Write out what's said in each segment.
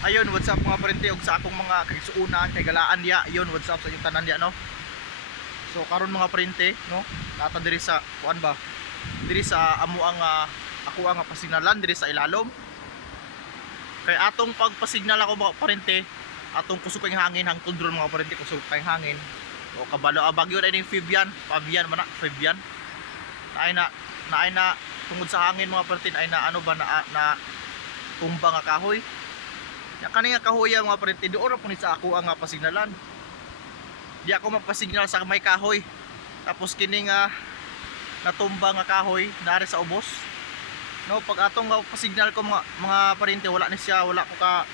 Ayun, what's up mga parente og sa akong mga kaigsuunan kay galaan diya. Ayun, what's up sa inyong tanan diya no. So karon mga parente no, nata diri sa kuan ba? Diri sa amo ang ako ang pasignalan diri sa ilalom. Kay atong pagpasignal ako mga parente, atong kusog kay hangin hangtod ron mga parente, kusog kay hangin. O kabalo bagyo na ning Fabian man na Fabian. Naay na tungod sa hangin mga parente ay na ano ba na tumba nga kahoy. Ya kani nga kahoy mga parente doon ra po ni sa ako ang pasignalan. Di ako mapasignal sa may kahoy. Tapos kini nga natumba nga kahoy dari sa ubos. No, pag atong pasignal ko mga parente wala ni siya, wala ko ka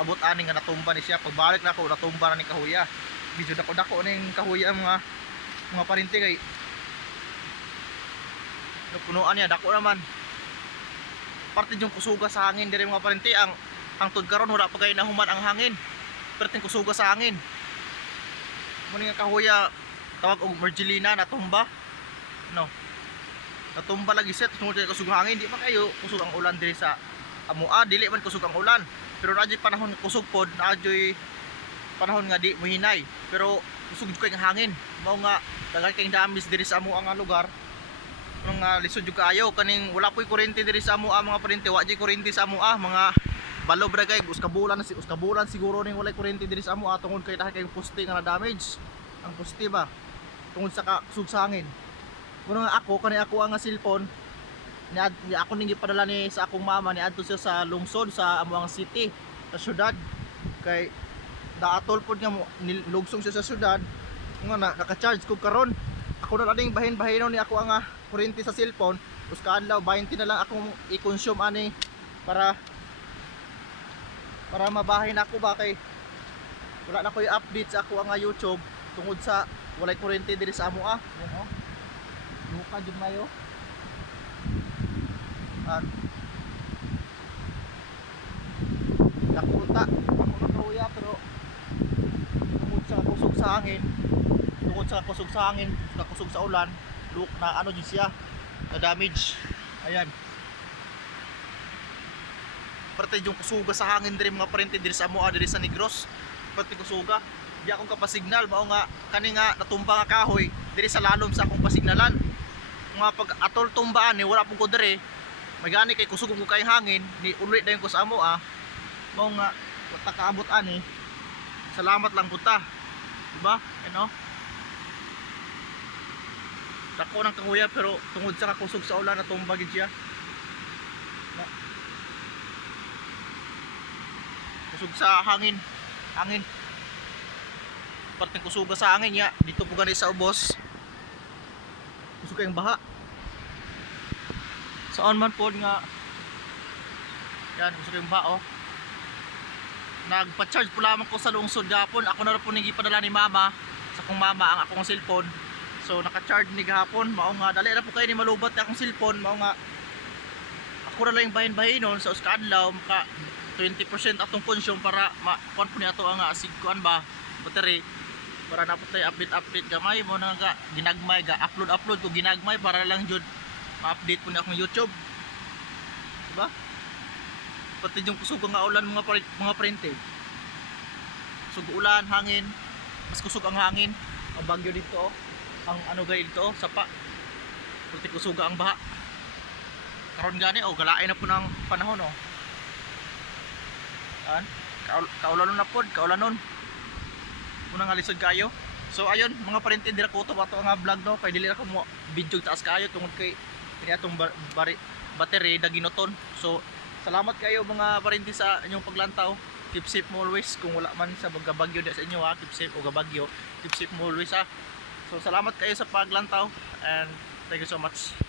abot ani nga natumba ni siya. Pagbalik na ako natumba na ni kahoya. Video dako ning kahoy ang mga parente kay punuan niya dako naman. Parte yung kusuga sa hangin diri mga parente ang hangtod karon wala pa kay nahuman ang hangin. Perting kusuga sa hangin. Muni nga kahoya tawag og Mergelina natumba. No. Natumba lagi set tungod kay kusog hangin di man kayo kusog ang ulan diri sa amua dili man kusog ang ulan. Pero naadyoy panahon nga kusog pod, naadyoy panahon nga di mohinay. Pero kusog jud kay hangin. Mao nga daghan kay damage diri sa amua nga lugar. Mga lisod jud kaayo kaning wala poy kuryente diri sa amua mga parente, wa jud kuryente sa amua mga balob ra kay uskabulan siguro ning walay kuryente diri sa amo tungod kay dahil kay poste nga na damage ang poste ba tungod sa kusog sa hangin. Kuno nga ako kani ako ang cellphone ni ako ning gipadala ni sa akong mama ni adto siya sa lungsod sa amo ang city sa syudad kay daatol pod nga lugsong siya sa syudad nga naka-charge ko karon ako na lang bahin-bahinon ni ako ang kuryente sa cellphone uska adlaw 20 na lang akong i-consume ani para mabahin ako ba kay wala na ko i-update sa ako ang YouTube tungod sa walay kuryente diri sa amo yan luka jud mayo at nakuta ako kahuya pero tungod sa kusog sa hangin kusog sa ulan look na ano jud siya na damage ayan. Parte yung kusuga sa hangin diri mga parente diri sa amoa diri sa Negros. Parte kusuga di akong kapasignal mao nga kani nga natumba nga kahoy diri sa lalom sa akong pasignalan. Nga pag atol tumbaan ni wala pud ko diri magani kay kusog ko kay hangin ni ulit dayon ko sa amoa mao nga wala kaabot ani. Salamat lang punta. Diba? Ano? Dako nang kahoya pero tungod sa kusog sa ulan natumba gid siya. Kusog sa hangin parteng kusuga sa hangin ya dito po gani sa ubos kusog kayong baha saan man po nga yan kusog kayong baha nagpa-charge po lamang ko sa lungsod gapon ako na rin po nagipadala ni mama sa kong mama ang akong cellphone so naka-charge ni gapon mao nga dali na po kayo ni malubat na akong cellphone mao nga ako na lang bahin-bahinon sa uskadlaw maka 20% atong consume para ma-kuan po ni ato ang sigkuan ba battery para na po tayo update gamay mo na nga ginagmay ga upload ko ginagmay para lang jud ma-update po ni akong YouTube diba pati yung kusog nga ulan mga parente kusog ulan hangin mas kusog ang hangin ang bagyo dito ang ano gay dito sapa pati kusog ang baha karon gani galain na po ng panahon kaulanon na pod kaulanon muna nga lisod kayo so ayun mga parente dira ko to ato nga vlog no kay dili ako mo video taas kayo tungod kay kini atong battery daginoton so salamat kayo mga parente sa inyong paglantaw keep safe mo always kung wala man sa bagyo sa inyo keep safe o gabagyo keep safe mo always so salamat kayo sa paglantaw and thank you so much.